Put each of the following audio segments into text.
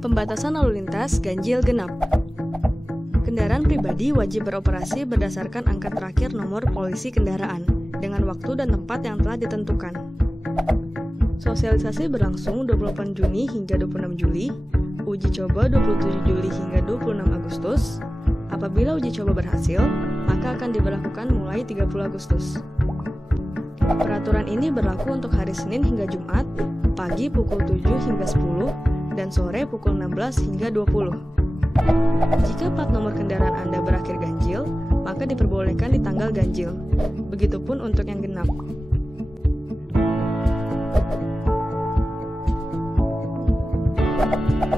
Pembatasan lalu lintas ganjil genap. Kendaraan pribadi wajib beroperasi berdasarkan angka terakhir nomor polisi kendaraan dengan waktu dan tempat yang telah ditentukan. Sosialisasi berlangsung 28 Juni hingga 26 Juli, uji coba 27 Juli hingga 26 Agustus. Apabila uji coba berhasil, maka akan diberlakukan mulai 30 Agustus. Peraturan ini berlaku untuk hari Senin hingga Jumat, pagi pukul 7 hingga 10, dan sore pukul 16 hingga 20. Jika plat nomor kendaraan Anda berakhir ganjil, maka diperbolehkan di tanggal ganjil. Begitupun untuk yang genap.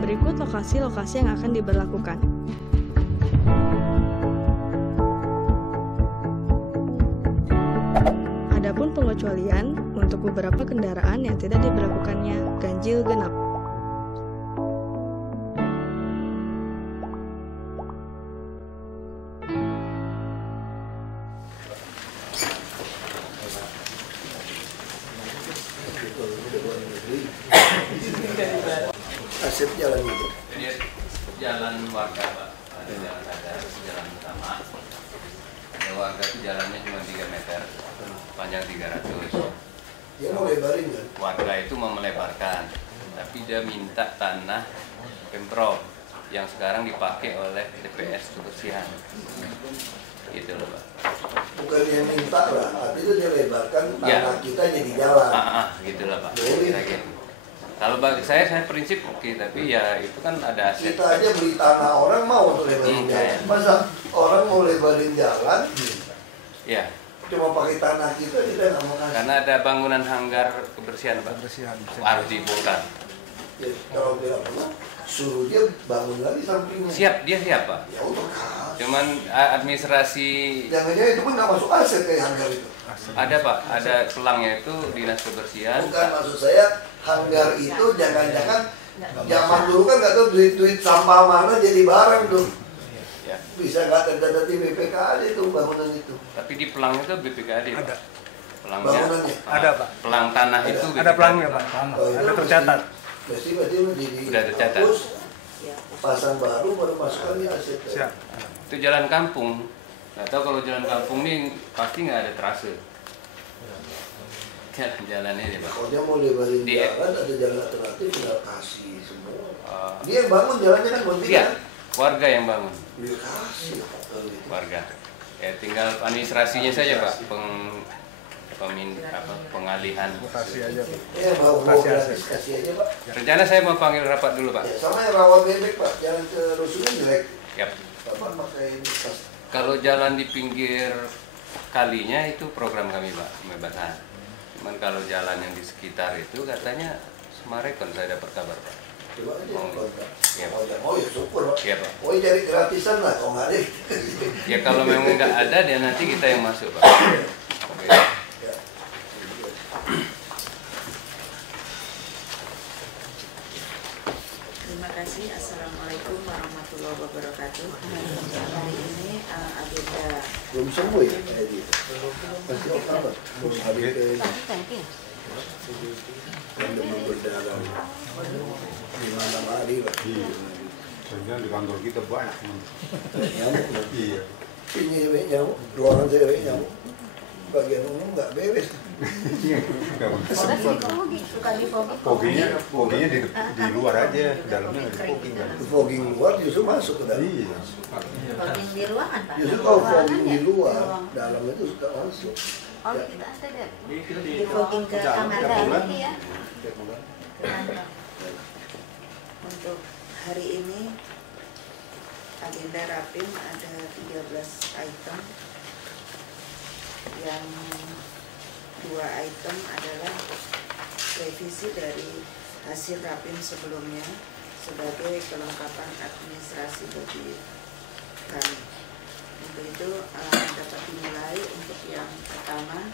Berikut lokasi-lokasi yang akan diberlakukan. Adapun pengecualian untuk beberapa kendaraan yang tidak diberlakukannya ganjil genap. Aset jalan itu. Jadi jalan warga Pak, ada jalan utama. Ada warga itu jalannya cuma 3 meter, panjang 300. Dia mau lebarin kan? Warga itu mau melebarkan, tapi dia minta tanah Pemprov yang sekarang dipakai oleh DPS kebersihan. Gitu loh Pak. Bukan yang minta lah, artinya dia lebarkan Ya. tanah kita jadi jalan. Gitu lah Pak. Boleh. Kira gitu. Kalau bagi saya prinsip oke, tapi ya itu kan ada aset. Kita aja beli tanah orang mau untuk lebarin jalan. Masa orang mau lebarin jalan, Ya, cuma pakai tanah kita nggak mau kasih. karena ada bangunan hanggar kebersihan Pak. Harus dibongkar. Ya, kalau dia pernah, suruh dia bangun lagi sampingnya. Dia siap Pak. Ya udah kasih. Cuman administrasi Jangan-jangan itu pun nggak masuk aset kayak hanggar itu. ada Pak, ada pelangnya itu dinas kebersihan. Bukan, maksud saya hanggar itu jangan-jangan zaman dulu kan nggak tahu duit-duit sampah mana jadi barang tuh. Ya. Bisa nggak terdata di BPKAD itu bangunan itu. Tapi di pelang itu BPKAD Pak. Ada. Pelangnya. Bangunannya? Ada, Pak. Pelang tanah Ada. itu Ada BPKAD. pelangnya Pak, Oh, itu ada tercatat. Berarti di Udah tercatat. hapus, pasang baru baru masukkan di aset. Siap. Itu jalan kampung. Nggak tahu kalau jalan kampung ini pasti nggak ada trase. Jalan ini Pak. Kalau dia mau lebarin Di- jalan, ada jalan alternatif tinggal kasih semua. Uh, Dia yang bangun jalannya kan penting Iya, kan? warga yang bangun. Dia kasih. Kalau gitu. Warga. Ya tinggal administrasinya saja Pak. Pengalihan. Kasih aja Pak. Mau Kasih gratis aset. kasih aja Pak. Rencana saya mau panggil rapat dulu Pak. Ya, sama yang rawa bebek Pak, jalan ke Rusunan jelek. Yap. Bapak pakai ini pas. Kalau jalan di pinggir kalinya itu program kami Pak, pembebasan. Cuman kalau jalan yang di sekitar itu katanya Semarekon saya dapat kabar Pak. Coba aja Oh, kontak. iya. Kalau ada mau ya syukur Pak. Iya Pak. Oh cari gratisan lah, kalau nggak ada. Ya kalau memang nggak ada dia nanti kita yang masuk Pak. Oke. Ya. Terima kasih. Assalamualaikum warahmatullahi wabarakatuh. Hari ini agenda Belum sembuh ya kayak gitu. Pasti kabar. Belum habis ke ini. Kan demam berdarah. Di mana hari lah. Iya. Soalnya di kantor kita banyak. Nyamuk lah. Iya. Ini cewek nyamuk, ruangan cewek nyamuk. Bagian umum nggak beres. Foggingnya di luar aja, dalamnya nggak di fogging kan. Fogging luar justru masuk ke dalam. Iya. fogging di ruangan, Pak. Justru kalau fogging di luar, dalam itu suka masuk. Oh, Ya. kita ada di fogging ke kamar tadi ya. Untuk hari ini agenda Rapim ada 13 item. Yang 2 item adalah revisi dari hasil Rapim sebelumnya sebagai kelengkapan administrasi bagi kami. Untuk itu dapat dimulai. Untuk yang pertama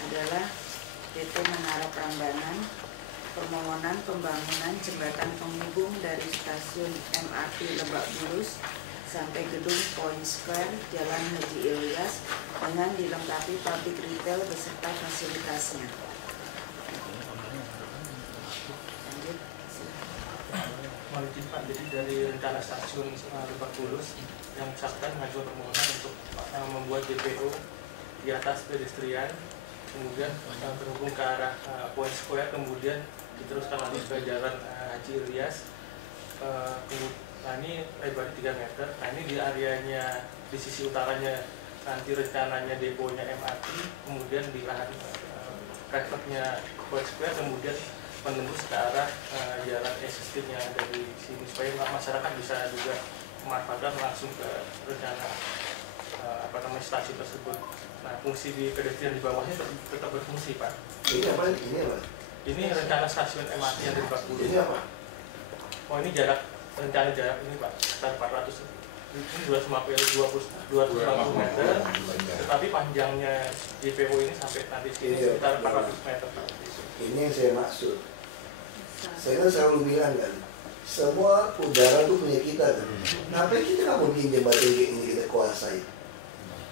adalah PT Menara Prambanan, permohonan pembangunan jembatan penghubung dari stasiun MRT Lebak Bulus sampai gedung Point Square Jalan Haji Ilyas dengan dilengkapi pabrik retail beserta fasilitasnya. Lanjut. Jadi dari rencana stasiun Lebak Bulus yang bersangkutan mengajukan permohonan untuk membuat JPO di atas pedestrian, kemudian terhubung ke arah Point Square, kemudian diteruskan lagi ke jalan Haji Ilyas. Nah ini lebar 3 meter. Nah ini di areanya, di sisi utaranya nanti rencananya deponya MRT, kemudian di lahan private-nya Point Square, kemudian menembus ke arah jalan existing yang ada di sini supaya masyarakat bisa juga memanfaatkan langsung ke rencana stasiun tersebut. Nah fungsi di pedestrian di bawahnya tetap berfungsi, Pak. Ini apa? Ini apa? Ini rencana stasiun MRT yang di Lebak Bulus. Ini apa? Oh ini rencana jarak ini Pak sekitar 400, ini 250 meter, tetapi panjangnya JPO ini sampai nanti sini sekitar 400 meter. Ini yang saya maksud. Saya kan selalu bilang kan, semua udara itu punya kita kan. Ngapain kita nggak mau bikin jembatan kayak ini kita kuasai?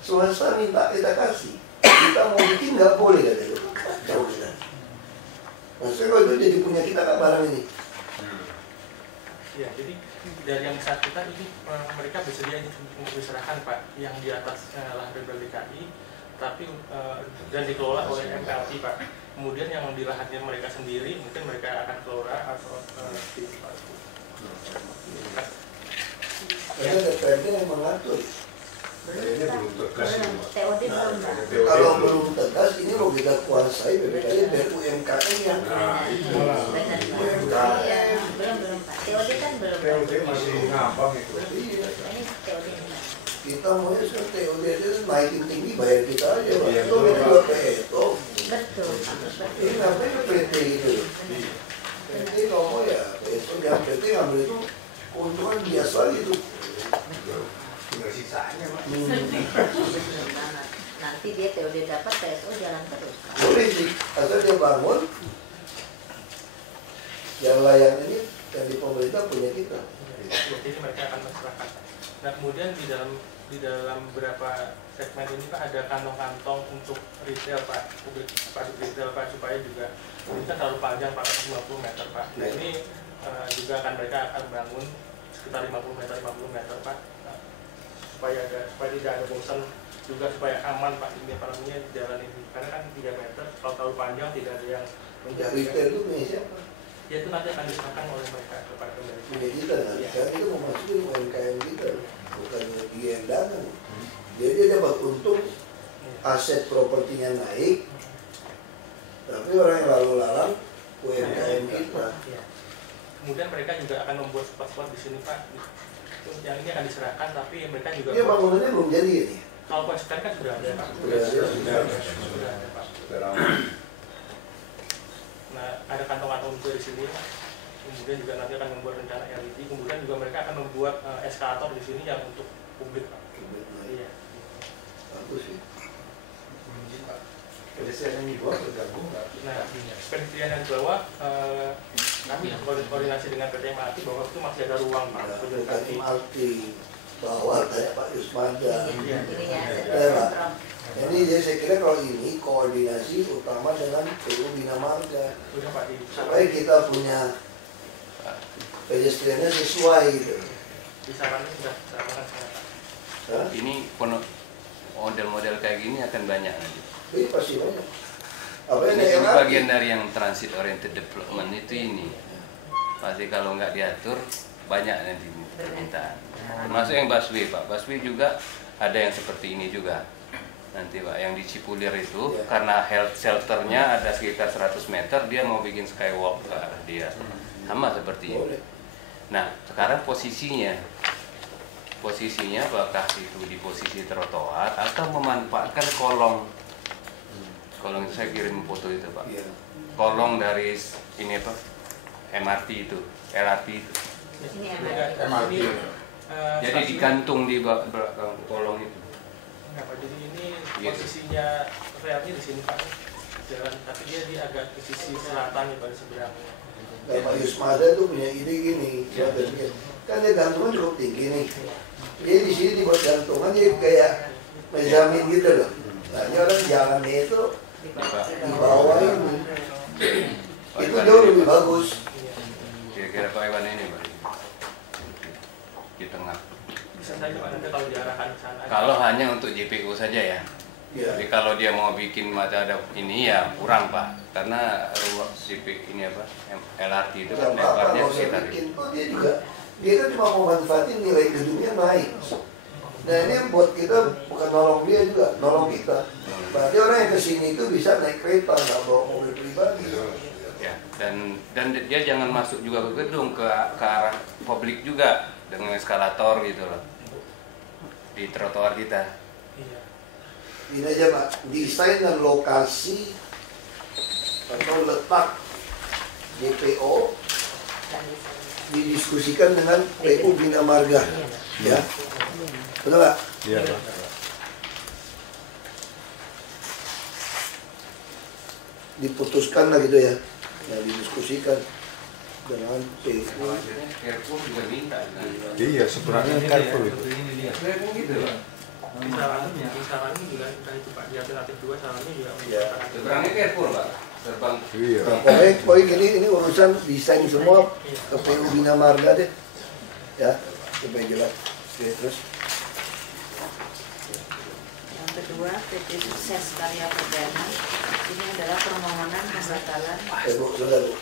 Swasta minta kita kasih, kita mau bikin nggak boleh kan itu. Kacau kita. Maksudnya kalau itu jadi punya kita kan barang ini. Ya, jadi dari yang bersangkutan ini mereka bersedia untuk diserahkan Pak yang di atas lahan Pemprov DKI, tapi dan dikelola oleh MLT Pak. Kemudian yang di lahannya mereka sendiri mungkin mereka akan kelola atau di Pak. Karena DPRD yang mengatur. Kayaknya belum tegas. TOD belum, Pak. Kalau belum tegas, ini logika kuasai BPKD dari UMKM yang Benar, Pak. Iya, belum, Pak. TOD kan belum. TOD masih ngambang itu. Iya. Ini TOD. Kita maunya sekarang TOD aja naikin tinggi bayar kita aja Pak. Iya, Itu juga PETO. Betul. Ini ngapain PT gitu? PT ngomong ya PETO, yang PT ngambil itu keuntungan biasa gitu. Tinggal sisanya, Pak. Nanti dia TOD dapat, PSO jalan terus. Boleh sih, asal dia bangun yang layak ini yang di pemerintah punya kita. Jadi mereka akan menserahkan. Nah kemudian di dalam beberapa segmen ini Pak ada kantong-kantong untuk retail Pak, publik retail Pak, supaya juga ini kan terlalu panjang 450 meter Pak. Nah ini juga mereka akan bangun sekitar 50 meter Pak, supaya tidak ada bosan, juga supaya aman Pak ini parahnya di jalan ini, karena kan 3 meter kalau terlalu panjang tidak ada yang Yang retail itu punya siapa? ya itu nanti akan diserahkan oleh mereka kepada pemilik. Punya kita kan? Sekarang itu mau masukin UMKM kita, bukan dia yang dagang. Jadi dia dapat untung, aset propertinya naik, tapi orang yang lalu lalang UMKM kita. Ya. Kemudian mereka juga akan membuat spot-spot di sini Pak. Yang ini akan diserahkan, tapi mereka juga. Dia bangunannya belum jadi ini. Kalau sekarang kan sudah ada Pak. Sudah ada. Sudah ada Pak. Sekarang Nah ada kantong-kantong juga di sini. Kemudian juga nanti akan membuat rencana LED. Kemudian juga mereka akan membuat eskalator di sini yang untuk publik Pak. Iya. Bagus sih. pedestrian yang di bawah tergabung nggak? Nah, pedestrian yang di bawah kami koordinasi dengan PT MRT bahwa itu masih ada ruang Pak. Ada kaki Malti bawah kayak Pak Yusmada. Iya, ini ya. Ya, Pak. Jadi saya kira kalau ini koordinasi utama dengan PU Bina Marga Sudah Pak di supaya kita punya pedestriannya sesuai gitu. di sarannya sudah disarakan sama Pak. Hah? Ini model-model kayak gini akan banyak nanti. Ini pasti banyak. Apa yang Ini MRT? bagian dari yang transit oriented development itu ini. Pasti kalau nggak diatur banyak nanti permintaan. Termasuk yang busway Pak. Busway juga ada yang seperti ini juga. Nanti Pak, yang di Cipulir itu Ya. karena health shelternya ada sekitar 100 meter, dia mau bikin skywalk ke arah dia. Sama seperti ini. Boleh. Nah, sekarang posisinya apakah itu di posisi trotoar atau memanfaatkan kolong itu saya kirim foto itu Pak. Iya. Kolong dari ini apa MRT itu, LRT itu. Ini MRT. Jadi digantung di belakang kolong itu. Enggak Pak, jadi ini Iya. posisinya relnya di sini Pak. Jalan, tapi dia agak ke sisi selatan ya Pak, di seberangnya. Nah, Pak Yusmada tuh punya ide gini, dia pikir, kan dia gantungan cukup tinggi nih. Jadi di sini dibuat gantungan dia kayak menjamin gitu loh. Nah, ini orang jalannya itu di bawah ini. Itu jauh lebih bagus. Kira-kira Pak Iwan ini Pak. bisa saja Pak nanti kalau diarahkan ke sana. Kalau hanya untuk JPO saja ya. Ya. Jadi kalau dia mau bikin macam ada ini ya kurang Pak, karena ruang JP ini apa LRT itu Nggak apa-apa, lebarnya nggak usah sekitar bikin. itu. Oh, dia kan cuma mau manfaatin nilai gedungnya naik. Nah ini buat kita bukan nolong dia juga, nolong kita. Berarti orang yang kesini itu bisa naik kereta, nggak bawa mobil pribadi. Ya, dan dia jangan masuk juga ke gedung, ke arah publik juga dengan eskalator gitu loh di trotoar kita. Iya. Ini aja Pak, desain dan lokasi atau letak JPO didiskusikan dengan PU Bina Marga, ya, betul nggak? Iya. Diputuskan lah gitu ya, didiskusikan dengan PU. Carrefour juga minta kan. Iya, sebenarnya Carrefour itu. Carrefour gitu loh. Misalkan juga entah itu Pak di alternatif 2 sarannya juga Ya. Seberangnya Carrefour Pak, terbang. Iya. Nah, pokoknya ini urusan desain semua ke PU Bina Marga deh, ya, supaya jelas. Oke, terus Yang kedua, PT Sukses Karya Perdana. Ini adalah permohonan pembatalan. Bu, sudah Bu,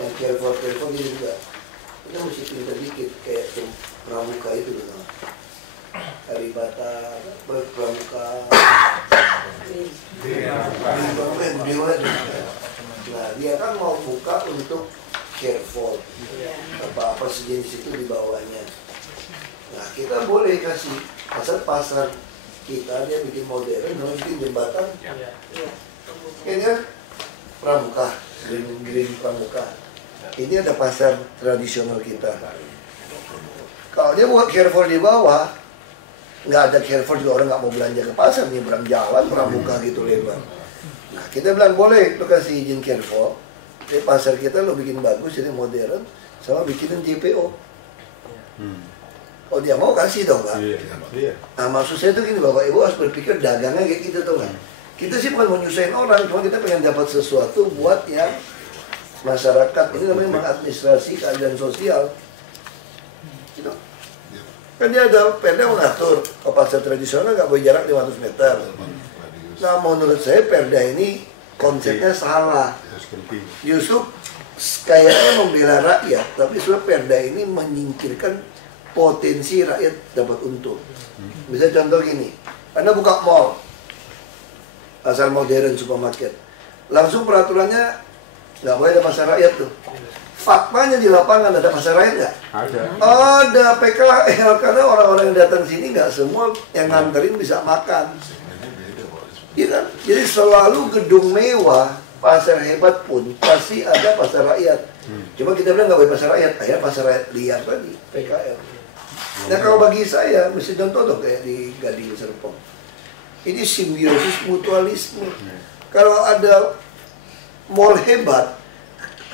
yang Carrefour ini juga kita mesti pintar dikit kayak tuh pramuka itu loh. Kalibata, pramuka. Nah, dia kan mau buka untuk Carrefour. Apa-apa sejenis itu di bawahnya. Nah, kita boleh kasih pasar kita, dia bikin modern, bikin jembatan. Iya. Ini kan pramuka, green pramuka. Ini ada pasar tradisional kita. Kalau dia buat Carrefour di bawah, nggak ada Carrefour juga orang nggak mau belanja ke pasar, nyebrang jalan pramuka gitu lebar. Nah kita bilang boleh, lo kasih izin Carrefour, di pasar kita lo bikin bagus, jadi modern, sama bikinin JPO. Oh dia mau kasih dong Pak. Iya. Nah maksud saya tuh gini Bapak Ibu harus berpikir dagangnya kayak gitu tuh kan. Kita sih bukan mau nyusahin orang, cuma kita pengen dapat sesuatu buat yang masyarakat. Ini namanya mengadministrasi keadilan sosial. Gitu. Kan dia ada perda mengatur ke pasar tradisional nggak boleh jarak 500 meter. Nah menurut saya perda ini konsepnya salah. Justru kayaknya membela rakyat, tapi sebenarnya perda ini menyingkirkan potensi rakyat dapat untung. Bisa contoh gini, Anda buka mall, pasar modern supermarket, langsung peraturannya nggak boleh ada pasar rakyat tuh. Faktanya di lapangan ada pasar rakyat nggak? Ada. Ada PKL, karena orang-orang yang datang sini nggak semua yang nganterin bisa makan. Iya kan? Jadi selalu gedung mewah, pasar hebat pun pasti ada pasar rakyat. Cuma kita bilang nggak boleh pasar rakyat, akhirnya pasar rakyat liar tadi, PKL. Nah kalau bagi saya, mesti contoh dong kayak di Gading Serpong. Ini simbiosis mutualisme. Kalau ada mall hebat,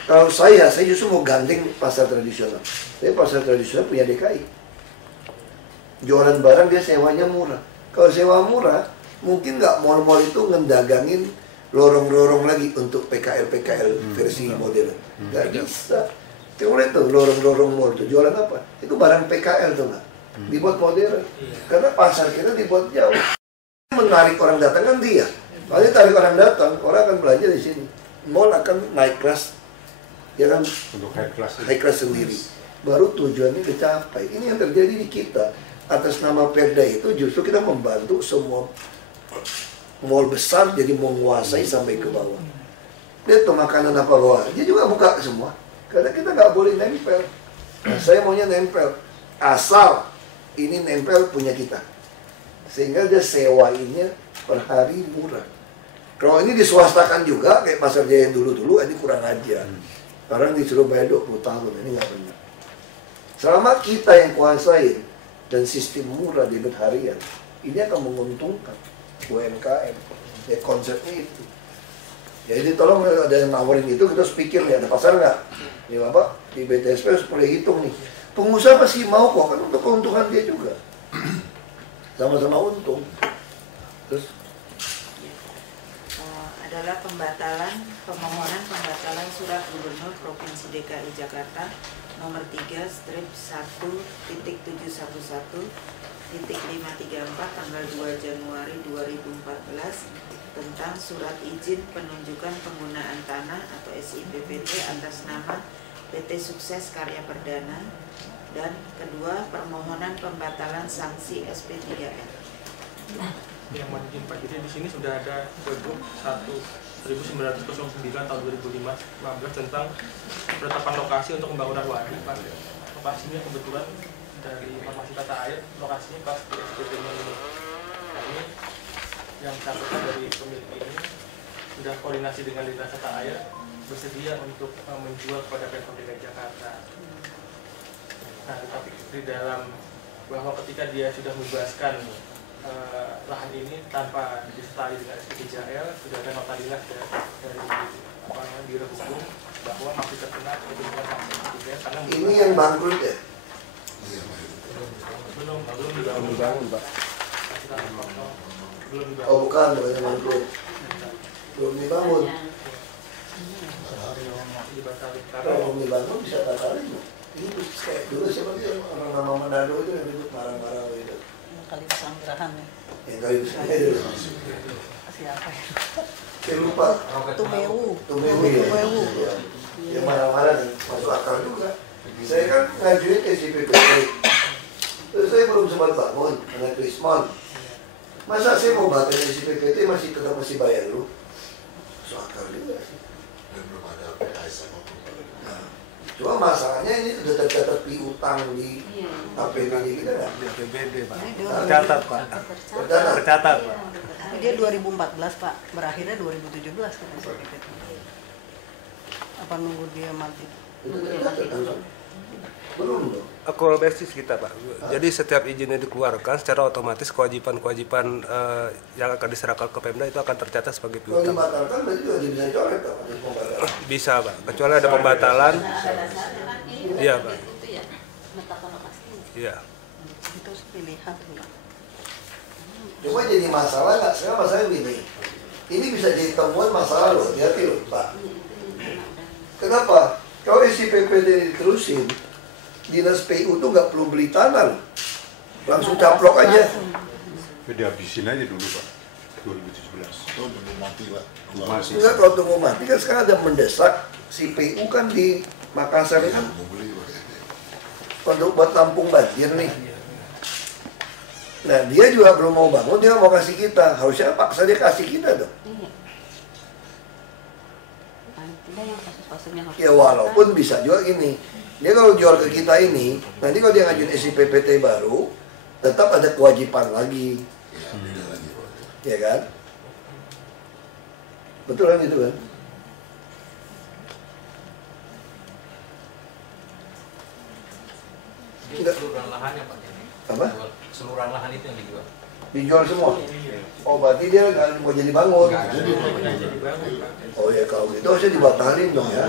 kalau saya justru mau gandeng pasar tradisional. Saya pasar tradisional punya DKI. Jualan barang dia sewanya murah. Kalau sewa murah, mungkin nggak mall-mall itu ngedagangin lorong-lorong lagi untuk PKL versi modern. Nggak bisa. Coba lihat tuh lorong-lorong mall tuh jualan apa? Itu barang PKL tuh nggak? Dibuat modern. Karena pasar kita dibuat jauh. Menarik orang datang kan dia. Kalau dia tarik orang datang, orang akan belanja di sini. Mall akan naik kelas. Dia kan Untuk high class sendiri. Baru tujuannya dicapai. Ini yang terjadi di kita. Atas nama perda itu justru kita membantu semua mall besar jadi menguasai sampai ke bawah. Lihat tuh makanan apa bawa. Dia juga buka semua. Karena kita nggak boleh nempel. Nah, saya maunya nempel. Asal ini nempel punya kita. Sehingga dia sewainnya per hari murah. Kalau ini diswastakan juga, kayak Pasar Jaya dulu-dulu, ini kurang ajar. Orang disuruh bayar 20 tahun, ini nggak benar. Selama kita yang kuasain dan sistem murah debit harian, ini akan menguntungkan UMKM. Ya konsepnya itu. Jadi tolong ada yang nawarin itu, kita harus pikir nih, ada pasar nggak? Nih Bapak, di BTSP harus boleh hitung nih. Pengusaha pasti mau kok, kan untuk keuntungan dia juga. Sama-sama untung. Terus? Adalah permohonan pembatalan surat Gubernur Provinsi DKI Jakarta nomor 3/1.711 tanggal 2 Januari 2014 tentang surat izin penunjukan penggunaan tanah atau SIPPT atas nama PT Sukses Karya Perdana, dan kedua permohonan pembatalan sanksi SP3N. Yang majin Pak, jadi di sini sudah ada Pergub 1909 tahun 2015 tentang penetapan lokasi untuk pembangunan waduk, Pak. Lokasinya kebetulan dari informasi tata air, lokasinya pas di SPT-nya ini. Nah, ini yang catatan dari pemilik ini sudah koordinasi dengan Dinas Tata Air, bersedia untuk menjual kepada Pemprov DKI Jakarta. Nah, tetapi di dalam bahwa ketika dia sudah membebaskan lahan ini tanpa disertai dengan SP3L, sudah ada nota dinas dari Biro Hukum bahwa masih terkena ketentuan sanksi SP3L karena Ini yang bangkrut ya? belum Dibangun, Pak. belum dibangun. Oh bukan, bukan bangkrut. Belum dibangun. Dibatalkan Kalau karena belum dibangun bisa batalin. Ini kayak dulu siapa sih orang nama Manado itu yang ribut marah-marah gitu. Kali Pesanggerahan ya. Yang kali besar itu. Siapa ya? Saya lupa. Tumewu. Tumewu ya. Tumewu. Yang marah-marah dan masuk akal juga. Saya kan ngajuin ke SIPPT. Terus saya belum sempat bangun dengan Krismon. Masa saya mau batalin SIPPT masih bayar lu? Masuk akal juga sih. Nah, cuma masalahnya ini sudah tercatat piutang di APBD kita kan? Di APBD, Pak. Nah, Tercatat, Pak. tercatat. Tercatat, Pak. Tapi dia 2014 Pak, berakhirnya 2017 kan SPPT. Apa nunggu dia mati? Itu tercatat langsung. Belum dong. Akulbesis kita, Pak. Jadi setiap izinnya dikeluarkan secara otomatis kewajiban-kewajiban yang akan diserahkan ke Pemda itu akan tercatat sebagai Kalau piutang. dibatalkan berarti juga bisa coret dong ada pembatalan. Bisa, Pak. Kecuali ada pembatalan. Iya, Pak. Iya. Itu pilihan Pak. Cuma jadi masalah nggak? Sekarang masalahnya begini. Ini bisa jadi temuan masalah loh, hati-hati loh, Pak. Kenapa? Kalau SIPPT diterusin, Dinas PU tuh nggak perlu beli tanah loh. Langsung caplok aja. Dihabisin aja dulu, Pak. 2017. Oh, belum mati, Pak. Masih. Enggak, kalau tunggu mati kan sekarang ada mendesak. Si PU kan di Makassar ini kan Mau beli, Pak. untuk buat tampung banjir nih. Nah dia juga belum mau bangun, dia mau kasih kita. Harusnya paksa dia kasih kita dong. Ya walaupun bisa juga gini. Dia kalau jual ke kita ini, nanti kalau dia ngajuin SIPPT baru, tetap ada kewajiban lagi. Ya, beda lagi, Pak. Ya kan? Betul kan itu kan? Enggak. Seluruhan lahannya Pak. Apa? Seluruhan lahan itu yang dijual. Dijual semua? Oh berarti dia nggak mau jadi bangun? jadi bangun, Pak. Oh ya kalau gitu harusnya dibatalin dong ya.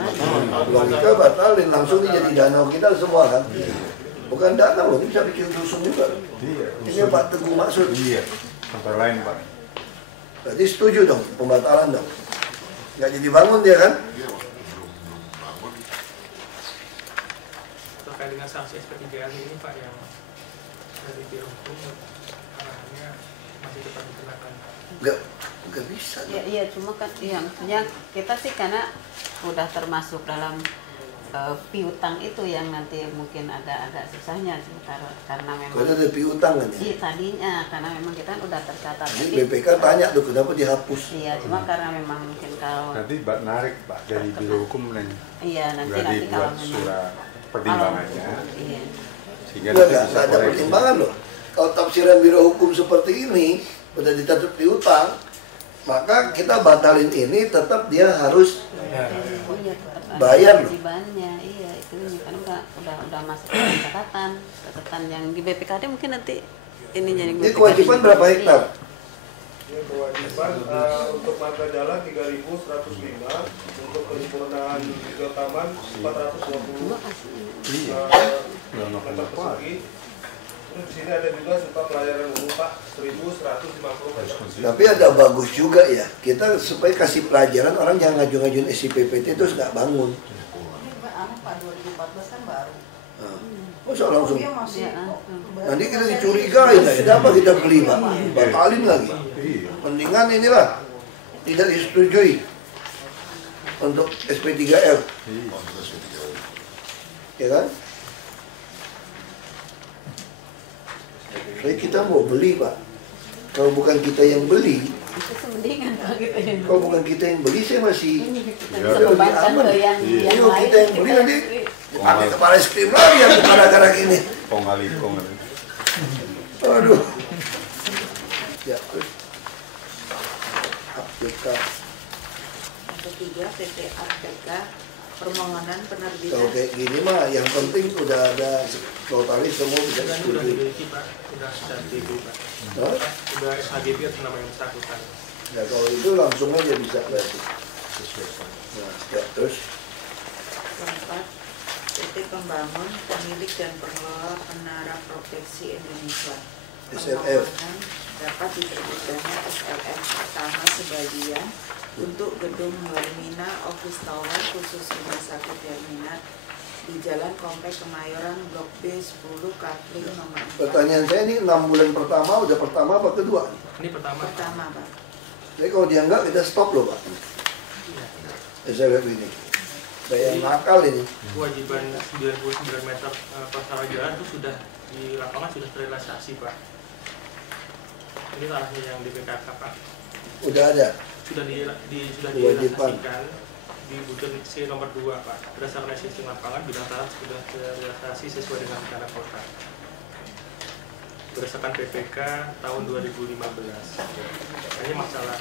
Kalau kita batalin langsung dia jadi danau kita semua kan. Bukan danau loh, ini bisa bikin dusun juga. Iya. Ini Pak Teguh maksud. Iya. Antara lain, Pak. Berarti setuju dong pembatalan dong. Nggak jadi bangun dia kan? Iya, Pak. Belum bangun. Terkait dengan sanksi SP3L ini Pak, yang dari Biro Hukum arahannya masih tetap dikenakan. Nggak bisa Ya, dong. iya, cuma kan iya, maksudnya kita sih karena udah termasuk dalam piutang itu yang nanti mungkin agak susahnya sih, karena memang Kalau ada piutang kan ya. iya tadinya karena memang kita kan udah tercatat. Jadi BPK tanya tuh kenapa dihapus. Iya, cuma karena memang mungkin kalau Nanti Pak narik, Pak, dari Biro Hukum nih. iya nanti Berarti kalau buat memang surat pertimbangannya. iya. Sehingga Nggak, nanti bisa nggak ada koreksi. pertimbangan loh. Kalau tafsiran Biro Hukum seperti ini udah ditutup piutang, maka kita batalin ini tetap dia harus Oh iya, tetap ada bayar loh. kewajibannya. Iya, itu kan udah masuk dalam catatan yang di BPKD mungkin nanti ini jadi Ini kewajiban berapa hektar? Ini kewajiban untuk marka jalan 3.105, untuk penyempurnaan hijau taman 420 Iya. meter persegi. Terus di sini ada juga suka pelayanan umum Pak 1.150 meter. Tapi ada bagus juga ya. Kita supaya kasih pelajaran orang jangan ngaju-ngajuin SIPPT terus nggak bangun. Ini Pak 2014 kan baru. Oh Masa langsung Ya, nanti kita dicurigai, ada apa kita beli Pak? Batalin lagi. Mendingan inilah tidak disetujui untuk SP3L, ya kan? Jadi kita mau beli Pak. Kalau bukan kita yang beli, kalau bukan kita yang beli, saya masih lebih aman. Ini kalau kita yang beli nanti pakai kepala es krim lagi yang gara-gara gini. Kong. Aduh. Ya, terus APK. Yang ketiga, PT APK permohonan penerbitan. Kalau kayak gini mah yang penting udah ada notaris semua bisa Dan udah setuju. dimiliki Pak, udah SHGB Pak. Hah? Udah SHGB atas nama yang bersangkutan. Ya kalau itu langsung aja bisa berarti. Nah, ya, terus Keempat, PT Pembangun Pemilik dan Pengelola Menara Proteksi Indonesia. SLF. Permohonan dapat diterbitkannya SLF pertama sebagian untuk gedung Hermina Office Tower khusus Rumah Sakit Hermina di Jalan Komplek Kemayoran Blok B 10 Kapling nomor 4. pertanyaan saya ini 6 bulan pertama udah pertama apa kedua? Ini pertama. Pertama, Pak. Jadi kalau dia enggak kita stop loh Pak. SLF ini. Kayak nakal ini. Kewajiban 99 meter prasarana jalan itu sudah di lapangan sudah terrealisasi Pak. Ini tanahnya yang di PKK Pak. Udah ada. Sudah Kewajiban. direalisasikan di Butir C nomor 2 Pak. Berdasarkan existing lapangan bidang tanah sudah terrealisasi sesuai dengan rencana kota. Berdasarkan PPK tahun 2015. Hanya masalah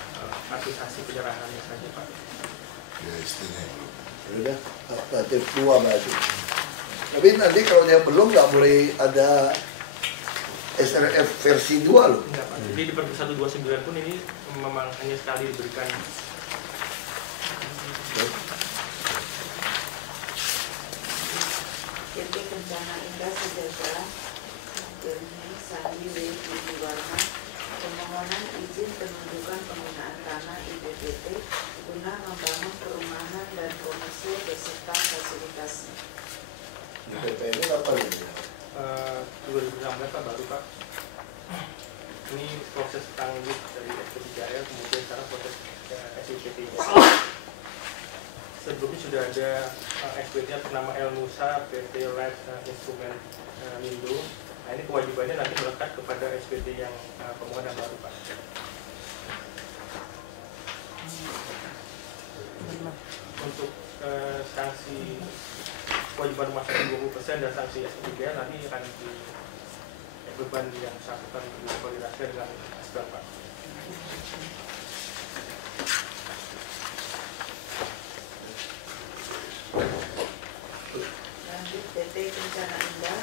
administrasi penyerahannya saja Pak. Ya istimewa. Udah alternatif 2 berarti. Tapi nanti kalau dia belum nggak boleh ada SRF versi 2 loh. Enggak Pak. Jadi di Perpres 129 pun ini memang hanya sekali diberikan. PT Kencana Indah Sejahtera Jernih Sandi W. Warna permohonan izin penunjukan penggunaan tanah IPPT guna membangun perumahan dan komersil beserta fasilitasnya. IPP ini kapan ini? 2016 Pak baru Pak. Ini proses tangguh dari SP3L kemudian sekarang proses SIPT-nya. Sebelumnya sudah ada SPT bernama El Musa PT Life Instrument Lindo. Nah ini kewajibannya nanti melekat kepada SPT yang pemohon yang baru Pak. Untuk sanksi kewajiban rumah sakit 20% dan sanksi SP3 nanti akan di beban yang bersangkutan berkoordinasi dengan Asbang Pak. Lanjut PT Kencana Indah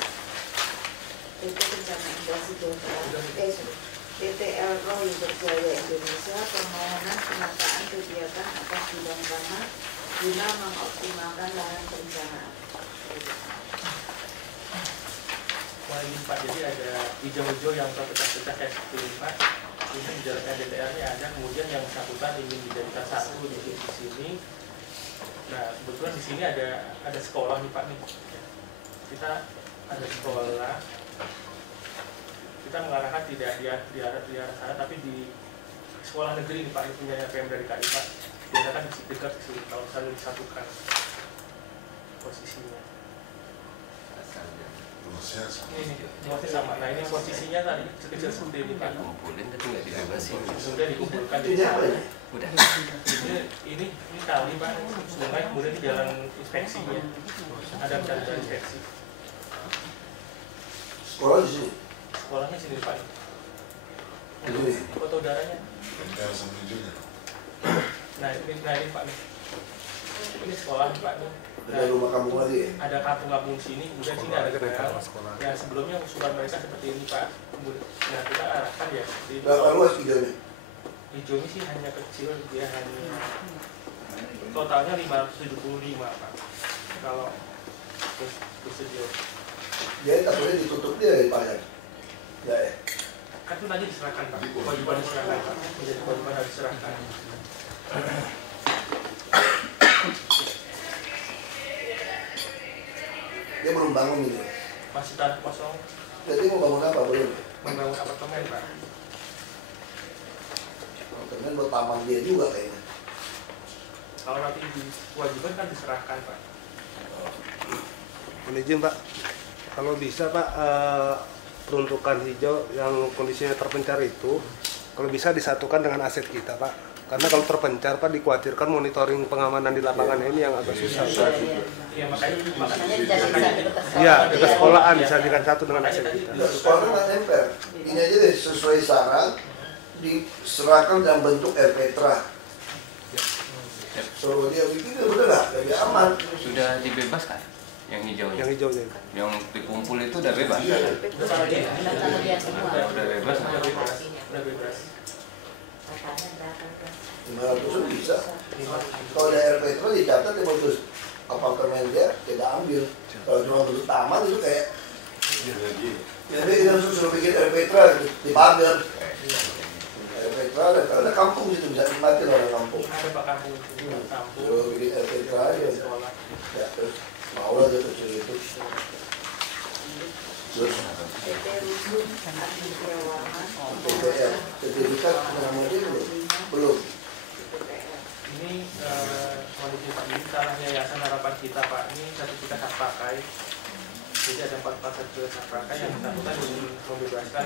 Sejahtera PT El Roy Berjaya Indonesia permohonan penataan kegiatan atas bidang tanah guna mengoptimalkan lahan perencanaan. Wah ini Pak, jadi ada hijau-hijau yang terpecah-pecah kayak seperti ini Pak. Ini dijalankan DTR-nya ada, kemudian yang bersangkutan ingin dijadikan satu di sini. Nah kebetulan di sini ada sekolah nih Pak nih. Kita ada sekolah. Kita mengarahkan tidak di arah sana, tapi di sekolah negeri nih Pak, ini punya PM dari KI Pak. Diadakan di dekat sini, kalau misalnya disatukan posisinya. Ini masih sama. Nah ini posisinya tadi kecil seperti ini Pak. Kumpulin tapi nggak dibebasin. Sudah dikumpulkan di Ini apa sana. ini? Udah. Ini kali Pak, sungai kemudian di jalan inspeksinya. Ada jalan inspeksi. Sekolah di sini. Sekolahnya sini Pak. Ini. Foto udaranya. Bengkel sama hijaunya. Nah ini Pak nih. Ini sekolah nih Pak nih. Ada rumah kampung lagi ya? Ada kampung-kampung sini, kemudian sini ada bengkel. Ya sebelumnya usulan mereka seperti ini Pak. Nah kita arahkan ya. Berapa luas hijaunya? Hijaunya sih hanya kecil, dia hanya totalnya 575 Pak. Kalau bersedia. Jadi takutnya ditutup dia dari pajak. Enggak ya? Kan itu nanti diserahkan Pak. Kewajiban diserahkan Pak. Menjadi kewajiban harus diserahkan. Dia belum bangun gitu. masih tanah kosong. Jadi mau bangun apa belum? Membangun apartemen Pak. Apartemen buat taman dia juga kayaknya. Kalau nanti kewajiban kan diserahkan Pak. Mohon izin Pak, kalau bisa Pak, peruntukan hijau yang kondisinya terpencar itu, kalau bisa disatukan dengan aset kita Pak. Karena kalau terpencar Pak, dikhawatirkan monitoring pengamanan di lapangan ini yang agak susah Pak. Iya makanya Iya, dekat sekolahan disadikan satu dengan aset kita. Sekolah nggak nempel. Ini aja deh sesuai saran diserahkan dalam bentuk RPTRA. Suruh dia bikin udah lah, lebih aman. Sudah dibebaskan yang hijaunya. Yang hijaunya. Yang dikumpul itu udah bebas. Iya. Udah bebas. Udah bebas. 500 bisa. Kalau ada RPTRA dicatat di bentuk apartemen dia tidak ambil. Kalau cuma bentuk taman itu kayak jadi kita suruh bikin RPTRA di pagar. RPTRA ada kampung situ bisa nikmatin orang kampung. Ada Pak kampung. Suruh bikin RPTRA aja. Ya terus mau aja kecil itu. Terus PPL, sertifikat pengamudian belum. Ini kondisi Pak, ini tanah Yayasan Harapan Kita Pak, ini sertifikat hak pakai. Jadi ada 4 sertifikat hak pakai yang bersangkutan membebaskan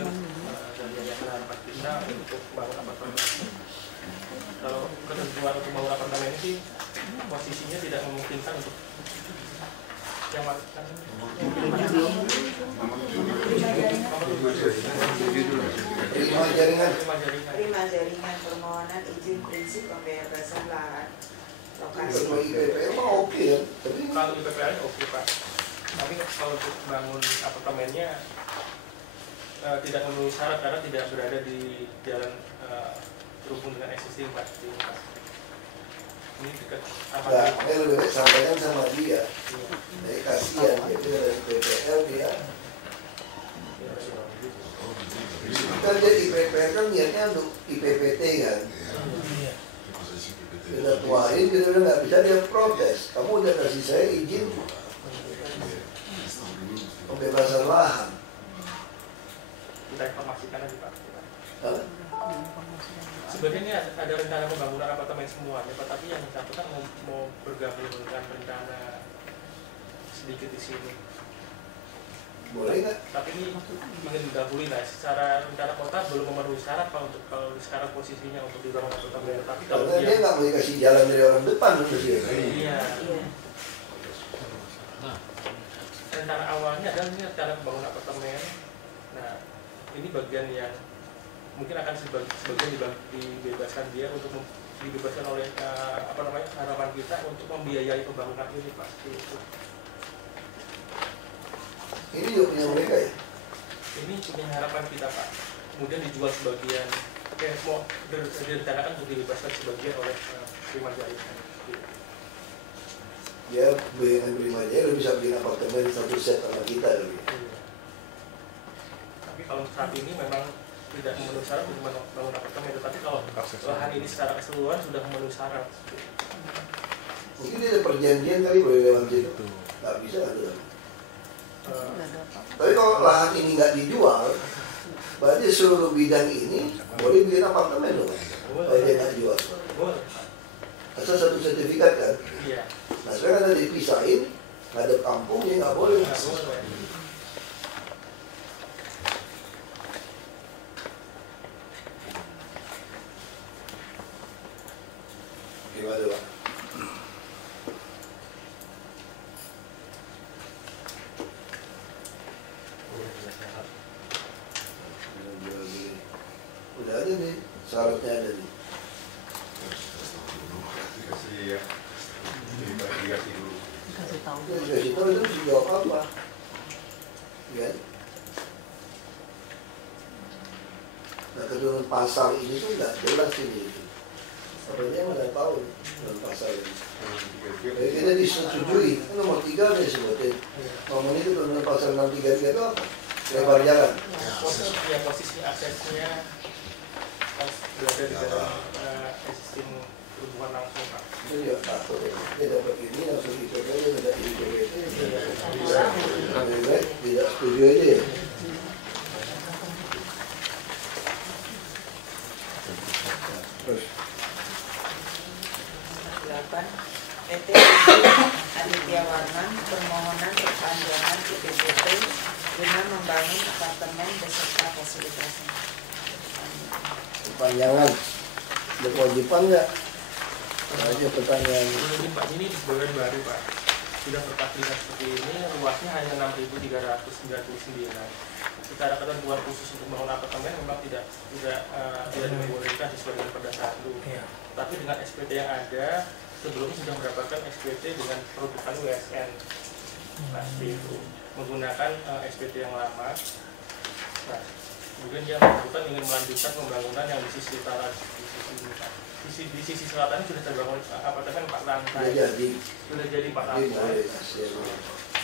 dari Yayasan Harapan Kita untuk bangun apartemen. Kalau ketentuan untuk bangun apartemen ini sih posisinya tidak memungkinkan untuk yang Terima jaringan permohonan izin prinsip pembebasan lahan lokasi. Kalau IPPL mah oke ya. Kalau IPPL oke Pak. Tapi kalau untuk bangun apartemennya tidak memenuhi syarat karena tidak berada di jalan terhubung dengan existing Pak. Ini dekat apa? Nah, makanya lebih baik sampaikan sama dia. Jadi kasihan dia dari PPL dia. Kan dia IPPL kan niatnya untuk IPPT kan. Kita tuain, kita udah nggak bisa dia protes. Kamu udah kasih saya izin pembebasan lahan. Kita informasikan aja Pak. Sebenarnya ini ada rencana pembangunan apartemen semuanya Pak, tapi yang bersangkutan mau bergabung dengan rencana sedikit di sini. Boleh nggak? Tapi ini ingin mendahului lah. Secara rencana kota belum memenuhi syarat Pak untuk kalau sekarang posisinya untuk dibangun apartemen. Tapi kalau karena dia nggak boleh kasih jalan dari orang depan untuk dia. Iya. Rencana awalnya adalah ini rencana pembangunan apartemen. Nah, ini bagian yang mungkin akan sebagian dibebaskan dia untuk dibebaskan oleh harapan kita untuk membiayai pembangunan ini Pak. Ini juga punya mereka ya? Ini punya harapan kita Pak. Kemudian dijual sebagian, mau direncanakan untuk dibebaskan sebagian oleh Prima Jaya. Dia dengan Prima Jaya bisa bikin apartemen satu set sama kita lagi. Tapi kalau saat ini memang tidak memenuhi syarat untuk membangun apartemen, tetapi kalau lahan ini secara keseluruhan sudah memenuhi syarat. Mungkin dia ada perjanjian kali boleh lewat situ. Nggak bisa ada. Tapi kalau lahan ini nggak dijual, berarti seluruh bidang ini boleh bikin apartemen loh. Kalau dia nggak jual. Asal satu sertifikat kan. Iya. Nah sekarang ada dipisahin, nggak ada kampungnya nggak boleh. Gimana Pak? Udah ada nih, syaratnya ada nih. Kasih tahu. Dikasih tahu itu bisa jawab apa? Ya. Nah keturunan pasal ini tuh nggak jelas ini. Sebenarnya mana tahu dalam pasal ini. Jadi kita disetujui, kan nomor 3 udah disebutin. Ngomong itu keturunan pasal 633 itu apa? Lebar jalan. Posisi aksesnya berada di dalam existing berhubungan langsung Pak. Itu ya takut ya, dia dapat ini langsung ikut aja, tidak IPPT, tidak setuju aja ya. Terus 8. PT Aditya Warman permohonan perpanjangan IPPT guna membangun apartemen beserta fasilitasnya. perpanjangan ada kewajiban nggak? Aja pertanyaan. Mungkin Pak, ini di bagian baru Pak, sudah perkapasitas seperti ini, luasnya hanya 6.399. Secara ketentuan khusus untuk membangun apartemen memang tidak dibolehkan sesuai dengan Perda 1. Tapi dengan SPT yang ada, sebelumnya sudah mendapatkan SPT dengan peruntukan USN. Nah, itu menggunakan SPT yang lama. Nah, kemudian dia melakukan ingin melanjutkan pembangunan yang di sisi utara, di sisi selatan sudah terbangun apartemen 4 lantai. Sudah jadi 4 lantai.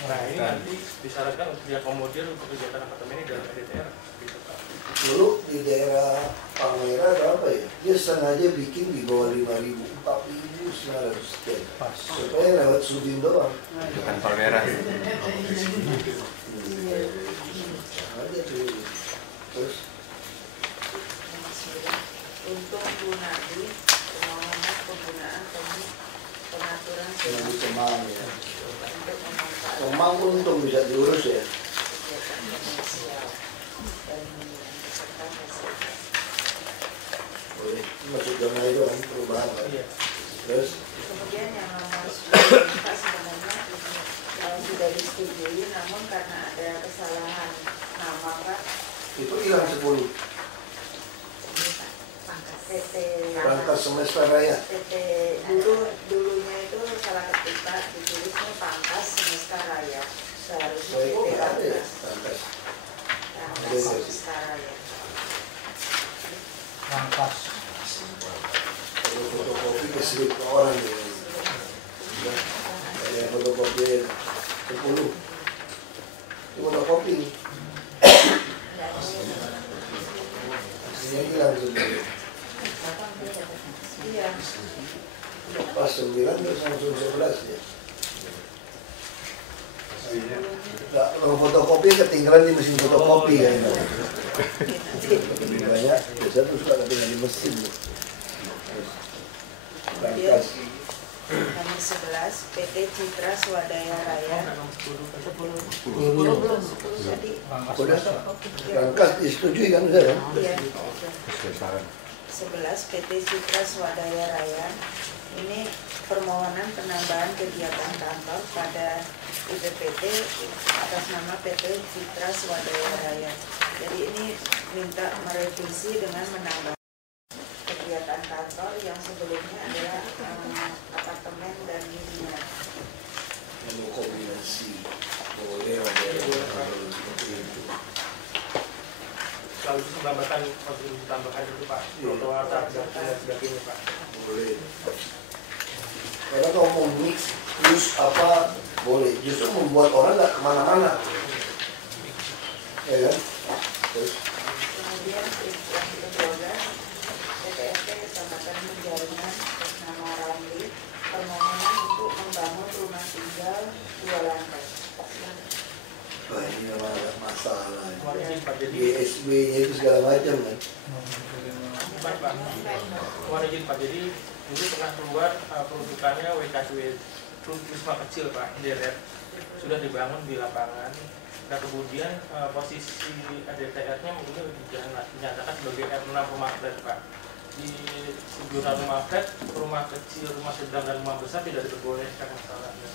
Nah, ini nanti disarankan untuk diakomodir untuk kegiatan apartemen ini dalam RDTR. Gitu, Pak. Dulu di daerah Palmera berapa ya? Dia sengaja bikin di bawah 5.000, 4.900 sekian. Supaya lewat Sudin doang. Bukan Palmera. Ada tuh. Terus Untuk Gunadi permohonan penggunaan teknik pengaturan yang di Kemang ya. untuk memanfaatkan Kemang pun untung bisa diurus ya. kegiatan komersial dan beserta fasilitas. Boleh. Masuk zona itu kan perubahan kan. Terus Kemudian yang nomor 10 Pak, sebenarnya ini sudah disetujui, namun karena ada kesalahan nama Pak, itu hilang 10. PT Rangkas Semesta Raya. PT dulunya itu salah ketik Pak, ditulisnya Pangkas Semesta Raya, seharusnya Baik, PT ada ya, Rangkas Rangkas. Semesta Raya. Rangkas. Kalau fotokopi keselip ke orang ya. Kayak fotokopi 10. Itu fotokopi nih. Aslinya hilang sebenarnya. Iya. Pas 9 terus langsung 11 ya. Nah, kalau fotokopi ketinggalan di mesin fotokopi ya. Lebih banyak, biasanya tuh suka ketinggalan di mesin. Kemudian nomor 11 PT Citra Swadaya Raya 10 belum tadi. Udah, Rangkas disetujui kan udah kan? Iya. 11 PT Citra Swadaya Raya, ini permohonan penambahan kegiatan kantor pada IPPT atas nama PT Citra Swadaya Raya. Jadi ini minta merevisi dengan menambah kegiatan kantor yang sebelumnya adalah apartemen dan hunian. Mau kombinasi, boleh ada seperti itu. Lalu itu menambahkan kontribusi tambahan itu Pak, trotoar dan sebagainya Pak. Boleh. Karena kalau mau mix use apa boleh, justru membuat orang nggak kemana-mana. Ya kan? Terus Kemudian yang ke-12 PTSP Kecamatan Penjaringan atas nama Ramli permohonan untuk membangun rumah tinggal 2 lantai. wah ini memang ada masalah. Kemarin izin Pak, jadi GSB-nya itu segala macam kan. Pak, kemarin izin Pak, jadi dulu pernah keluar peruntukannya WKW Wisma Kecil Pak, deret sudah dibangun di lapangan. Nah kemudian posisi ADTR-nya mungkin dinyatakan sebagai R6 rumah flat Pak. Di zona rumah flat, rumah kecil, rumah sedang dan rumah besar tidak diperbolehkan masalahnya.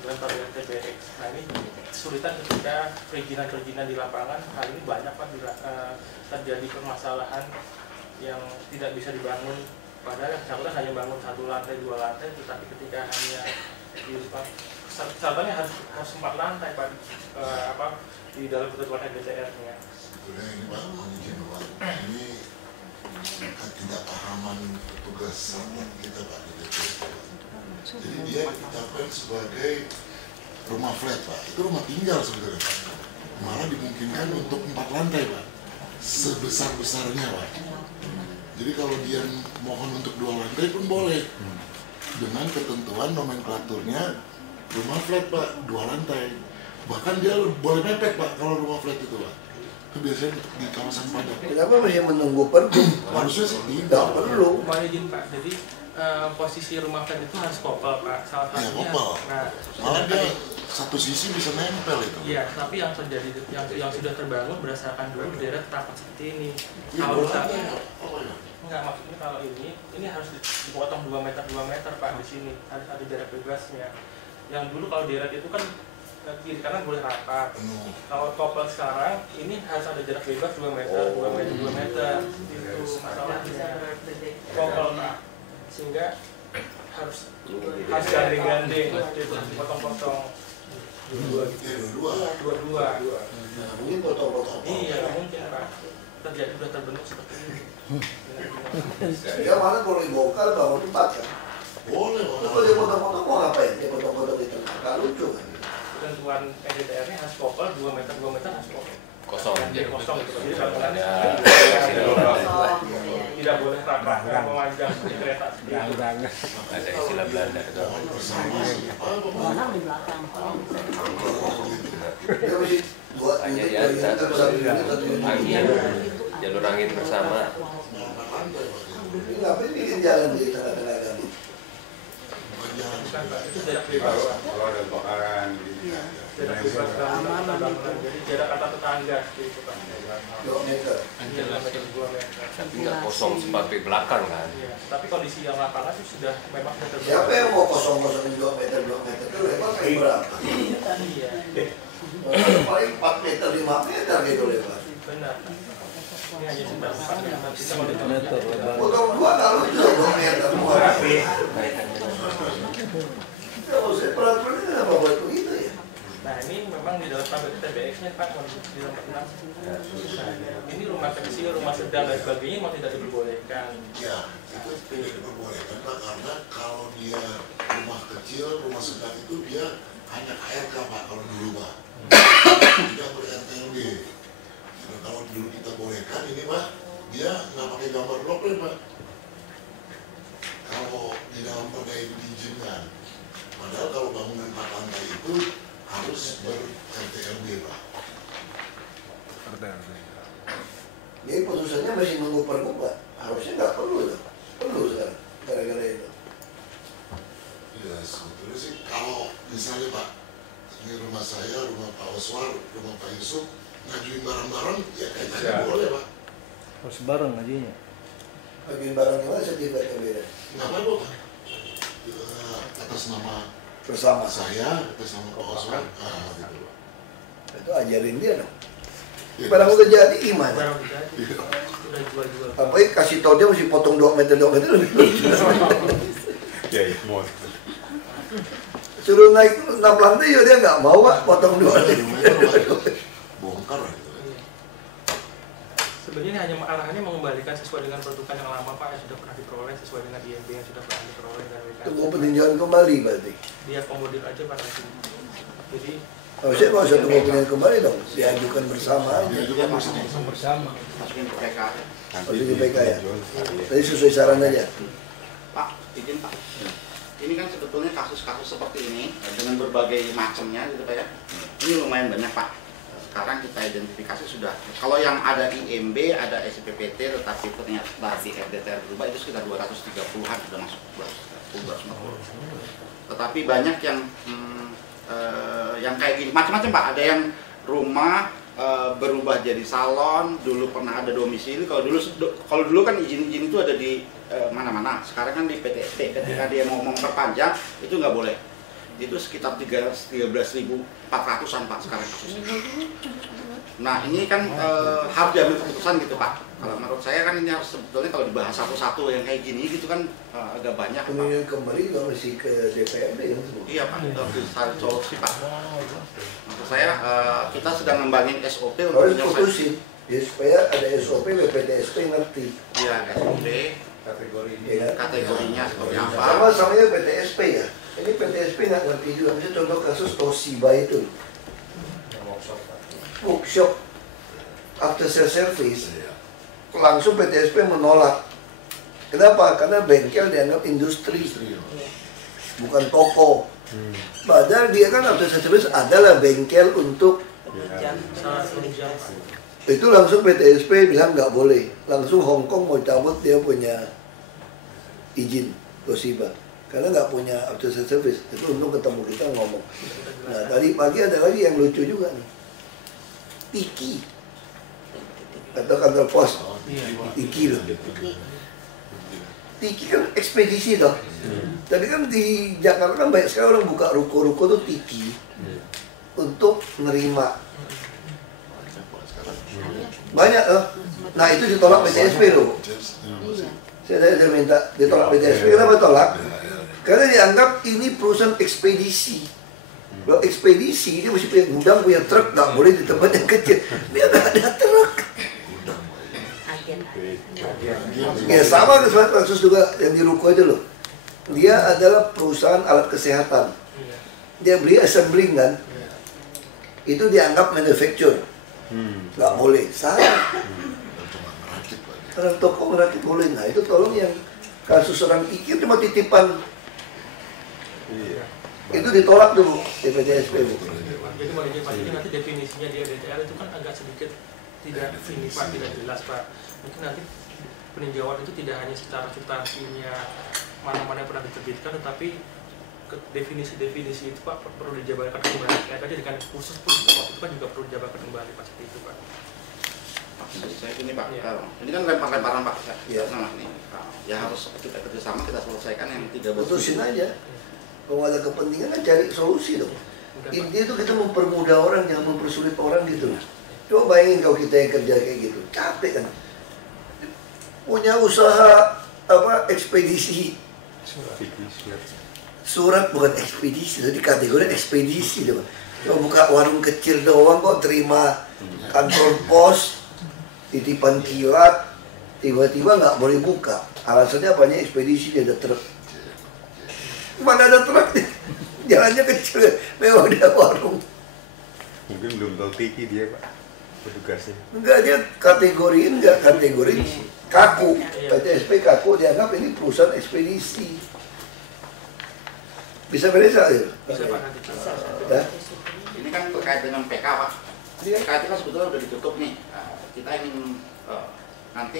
Dilempar dari TBX. Nah ini kesulitan ketika perizinan di lapangan. Hal ini banyak Pak terjadi permasalahan yang tidak bisa dibangun. Padahal yang bersangkutan hanya bangun 1 lantai, 2 lantai, tetapi ketika hanya di syaratnya harus 4 lantai Pak di dalam ketentuan RDTR-nya. Sebetulnya ini Pak, mohon izin Pak, ini ketidakpahaman petugas satpam kita Pak di DPP. Jadi dia ditetapkan sebagai rumah flat Pak, itu rumah tinggal sebenarnya Pak. Malah dimungkinkan untuk 4 lantai Pak, sebesar-besarnya Pak. Jadi kalau dia mohon untuk 2 lantai pun boleh. Dengan ketentuan nomenklaturnya rumah flat Pak, 2 lantai. Bahkan dia boleh mepet Pak kalau rumah flat itu Pak. Itu biasanya di kawasan padat. Kenapa masih menunggu pergub? Harusnya sih tidak perlu. Mohon izin Pak, jadi posisi rumah flat itu harus kopel Pak. Salah Ya satunya. kopel. Nah, Malah dia satu sisi bisa nempel itu. Iya, tapi yang terjadi yang sudah terbangun berdasarkan dulu daerah tapak seperti ini. Ya, Kalau boleh. enggak, maksudnya kalau ini harus dipotong 2 meter Pak di sini. Harus ada jarak bebasnya. Yang dulu kalau daerah itu kan kiri kanan boleh rapat. Kalau kopel sekarang ini harus ada jarak bebas 2 meter, 2 meter. Itu masalahnya. Kopel Pak. Sehingga harus gandeng-gandeng gitu, potong-potong. Dua. Mungkin potong-potong. Iya, mungkin Pak. Terjadi sudah terbentuk seperti ini. Ya mana kalau dibongkar bangun tempat kan? Boleh. Kalau dia potong-potong mau ngapain? Dia potong-potong di tengah, nggak lucu kan? Ketentuan PDTR-nya harus kopel 2 meter harus kopel. Kosong. Jadi kosong gitu. Jadi bangunannya tidak boleh rapat memanjang seperti kereta. Ada istilah Belanda itu. Orang di belakang. Dia mesti buat Hanya di unit atas, satu unit. angin, jalur angin bersama. Ini ngapain bikin jalan di tengah-tengah kan? Itu jarak bebas. Kalau ada kebakaran Jarak bebas bangunan. Jadi jarak antar tetangga gitu Pak. 2 meter. 2 meter. Tapi nggak kosong seperti belakang kan. Iya, tapi kondisi yang lapangan itu sudah memang terbentuk. Siapa yang mau kosong-kosong 2 meter itu lebar kayak berapa? Iya. Paling 4 meter, 5 meter gitu lebar. Benar. Ini hanya sekitar 4 meter. Potong 2 kalau itu 2 meter semua. Kalau saya peraturan ini kenapa buat begitu ya? Nah ini memang di dalam tabel TBX-nya Pak, di nomor 6. Nah, ini rumah kecil, rumah sedang dan sebagainya mau tidak diperbolehkan. Ya, itu tidak diperbolehkan Pak, karena kalau dia rumah kecil, rumah sedang itu dia hanya KRK Pak kalau dulu Pak. Tidak ber-RTLD. Nah, kalau dulu kita bolehkan ini Pak, dia nggak pakai gambar blok Pak. Kalau di dalam perda itu diizinkan. Padahal kalau bangunan 4 lantai itu harus ber-RTLD Pak. Jadi putusannya masih nunggu pergub Pak. Harusnya nggak perlu tuh. Perlu sekarang, gara-gara itu. Ya sebetulnya sih kalau misalnya Pak, ini rumah saya, rumah Pak Oswar, rumah Pak Yusuf, ngajuin barang-barang, ya kayaknya boleh Pak. Harus bareng ngajuinnya. Ngajuin barang gimana sertifikatnya beda? Nggak apa-apa Pak. Atas nama bersama saya, atas nama Pak Oswar, gitu Pak. Itu ajarin dia dong. Barang udah jadi gimana? Barang udah jadi. Udah jual-jual. Apalagi kasih tau dia mesti potong 2 meter lebih lucu. Ya, mau. Suruh naik 6 lantai ya dia nggak mau Pak, potong 2 meter. Bongkar lah itu. Sebenarnya hanya arahannya mengembalikan sesuai dengan peruntukan yang lama Pak, yang sudah pernah diperoleh sesuai dengan IMB yang sudah pernah diperoleh dan Tunggu peninjauan kembali berarti. dia komodir aja Pak nanti. Jadi Harusnya nggak usah tunggu peninjauan kembali dong, diajukan bersama aja. Diajukan bersama. Masukin ke PK. Masukin ke PK ya. Tadi sesuai saran aja. Pak, izin Pak. Ini kan sebetulnya kasus-kasus seperti ini dengan berbagai macamnya gitu Pak ya. Ini lumayan banyak Pak. Sekarang kita identifikasi sudah. Kalau yang ada IMB, ada SPPT, tetapi ternyata di RDTR berubah itu sekitar 230-an sudah masuk 250. Tetapi banyak yang kayak gini macam-macam Pak. Ada yang rumah berubah jadi salon, dulu pernah ada domisili. Kalau dulu kan izin-izin itu ada di mana-mana. Sekarang kan di PTSP ketika dia mau memperpanjang itu nggak boleh. Itu sekitar 13.400-an Pak sekarang kasusnya. Nah ini kan harus diambil keputusan gitu Pak. Kalau menurut saya kan ini harus sebetulnya kalau dibahas satu-satu yang kayak gini gitu kan agak banyak Pak. Peninjauan kembali juga mesti ke DPRD kan semua. Iya Pak, itu harus cari solusi Pak. Maksud saya kita sedang ngembangin SOP untuk harus putusin ya, supaya ada SOP BPTSP ngerti. Iya SOP kategorinya seperti apa. Sama-samanya PTSP ya. Ini PTSP nggak ngerti juga. Misalnya contoh kasus Toshiba itu. Workshop after sales service. Langsung PTSP menolak Kenapa? Karena bengkel dianggap industri, bukan toko. Padahal dia kan after service adalah bengkel untuk itu. Langsung PTSP bilang nggak boleh. Langsung Hong Kong mau cabut dia punya izin Toshiba karena nggak punya after service. Itu untung ketemu kita ngomong. Nah tadi pagi ada lagi yang lucu juga nih, Tiki atau kantor pos. Tiki loh. Tiki kan ekspedisi toh. Tapi kan di Jakarta kan banyak sekali orang buka ruko-ruko tuh Tiki untuk nerima. Banyak loh. Nah itu ditolak PTSP loh. Saya minta ditolak PTSP. Kenapa tolak? Karena dianggap ini perusahaan ekspedisi. Kalau ekspedisi dia mesti punya gudang, punya truk, nggak boleh di tempat yang kecil. Dia nggak ada truk. Ya sama kasus juga yang di ruko itu loh. Dia adalah perusahaan alat kesehatan. Dia beli assembling kan. Itu dianggap manufacture. Nggak boleh, salah. Orang toko merakit boleh. Nah itu tolong yang kasus orang Tiki cuma titipan. Itu ditolak dulu di PTSP. Jadi nanti definisinya dia DTL itu kan agak sedikit tidak finish Pak, tidak jelas Pak. Mungkin nanti peninjauan itu tidak hanya secara substansinya mana-mana yang pernah diterbitkan, tetapi definisi-definisi itu Pak perlu dijabarkan kembali. Kayak tadi dengan khusus pun waktu itu kan juga perlu dijabarkan kembali Pak, seperti itu Pak. Saya ini Pak, ini kan lempar-lemparan Pak. Sama nih. Ya harus kita kerjasama, kita selesaikan yang 13. Putusin aja. Kalau ada kepentingan kan cari solusi dong. Intinya itu kita mempermudah orang, jangan mempersulit orang gitu. Coba bayangin kalau kita yang kerja kayak gitu, capek kan. Punya usaha apa ekspedisi. Surat bukan ekspedisi, jadi kategori ekspedisi dong. Kalau buka warung kecil doang kok terima kantor pos, titipan kilat, tiba-tiba nggak boleh buka. Alasannya apanya ekspedisi dia ada truk. Mana ada truk nih? Jalannya kecil, memang ada warung. Mungkin belum tahu Tiki dia Pak, petugasnya. Enggak, dia kategoriin enggak kategori kaku. PTSP kaku dianggap ini perusahaan ekspedisi. Bisa berisa ya? Bisa Pak, nanti. Ini kan terkait dengan PK Pak. PK itu kan sebetulnya udah ditutup nih. Kita ingin nanti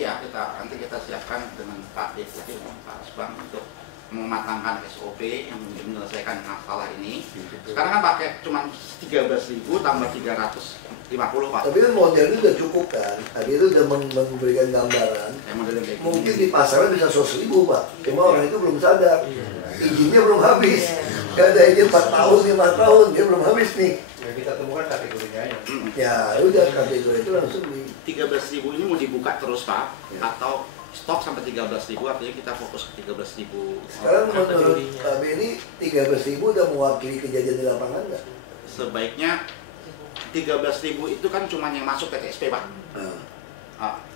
kita siapkan dengan Pak Deputi dan Pak Asbang untuk mematangkan SOP yang menyelesaikan masalah ini. Sekarang kan pakai cuma 13.000 tambah 350 Pak. Tapi kan modelnya udah cukup kan. Tadi itu udah memberikan gambaran. Mungkin di pasaran bisa 100.000 Pak. Cuma orang itu belum sadar. Izinnya belum habis. Gak ada izin 4 tahun, 5 tahun, dia belum habis nih. Ya kita temukan kategorinya aja. Ya udah kategori itu langsung di 13.000 ini mau dibuka terus Pak, atau stop sampai 13.000, artinya kita fokus ke 13.000. Sekarang menurut Pak Beni 13.000 udah mewakili kejadian di lapangan nggak? Sebaiknya 13.000 itu kan cuma yang masuk PTSP Pak.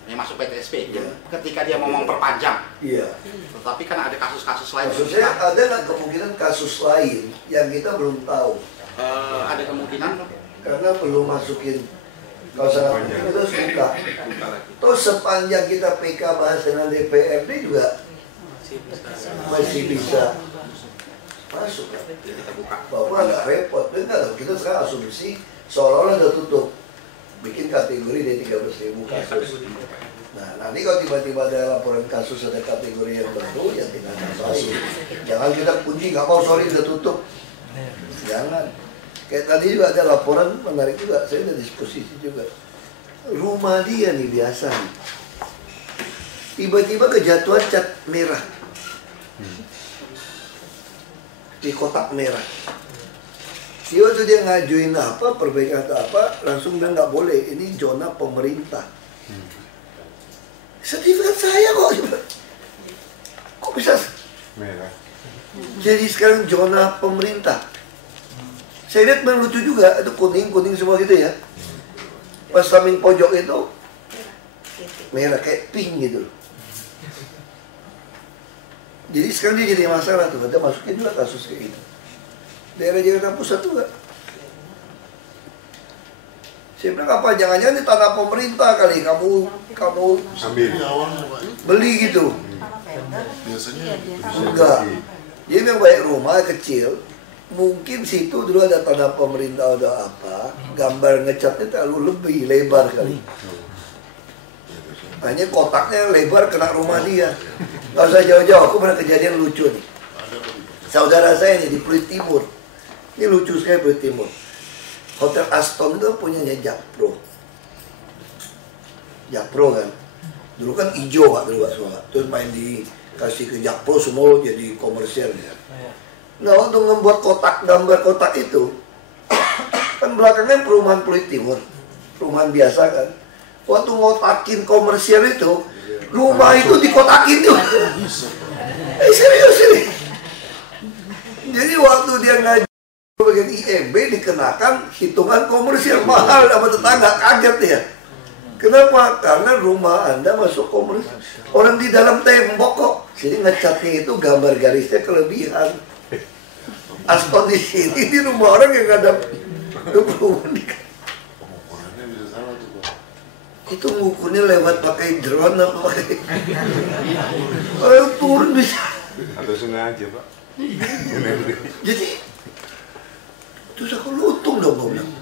Yang masuk PTSP. Ketika dia mau memperpanjang. Iya. Tetapi kan ada kasus-kasus lain. Maksudnya ada nggak kemungkinan kasus lain yang kita belum tahu? Ada kemungkinan karena belum masukin. Kalau sangat penting kita harus buka. Terus sepanjang kita PK bahas dengan DPRD juga masih bisa masuk kan? Kita buka. Bapak agak repot, enggak? Kita sekarang asumsi seolah-olah udah tutup, bikin kategori dari 13.000 kasus. Nah nanti kalau tiba-tiba ada laporan kasus ada kategori yang baru, ya tinggal tambahin. Jangan kita kunci, nggak mau sorry udah tutup. Jangan. Kayak tadi juga ada laporan menarik juga, saya udah disposisi juga. Rumah dia nih biasa nih. Tiba-tiba kejatuhan cat merah. Di kotak merah. Dia waktu dia ngajuin apa, perbaikan atau apa, langsung bilang nggak boleh, ini zona pemerintah. Sertifikat saya kok bisa merah. Jadi sekarang zona pemerintah. Saya lihat memang lucu juga, itu kuning semua gitu ya. Pas samping pojok itu merah kayak pink gitu. Jadi sekarang dia jadi masalah tuh, kita masukin juga kasus kayak gitu. Daerah Jakarta Pusat juga. Saya bilang apa, jangan-jangan di tanah pemerintah kali kamu ambil beli gitu. biasanya enggak. Jadi yang baik rumah kecil, mungkin situ dulu ada tanah pemerintah ada apa, gambar ngecatnya terlalu lebih lebar kali. Hanya kotaknya lebar kena rumah dia. Gak usah jauh-jauh, aku pernah kejadian lucu nih. Saudara saya nih di Pluit Timur. Ini lucu sekali Pluit Timur. Hotel Aston itu punyanya Jakpro. Jakpro kan. Dulu kan hijau Pak dulu semua. Terus main dikasih ke Jakpro semua jadi komersial ya. Nah untuk membuat kotak, gambar kotak itu kan belakangnya perumahan Pluit Timur. Perumahan biasa kan. Waktu ngotakin komersial itu, rumah itu dikotakin tuh. Serius ini. Jadi waktu dia ngaji bagian IMB dikenakan hitungan komersial mahal sama tetangga, kaget dia. Kenapa? Karena rumah Anda masuk komersial. Orang di dalam tembok kok. Jadi ngecatnya itu gambar garisnya kelebihan. Aston di sini di rumah orang yang ada perumahan di itu ngukurnya lewat pakai drone apa pakai turun bisa atau sengaja Pak. Jadi terus aku untung dong gue bilang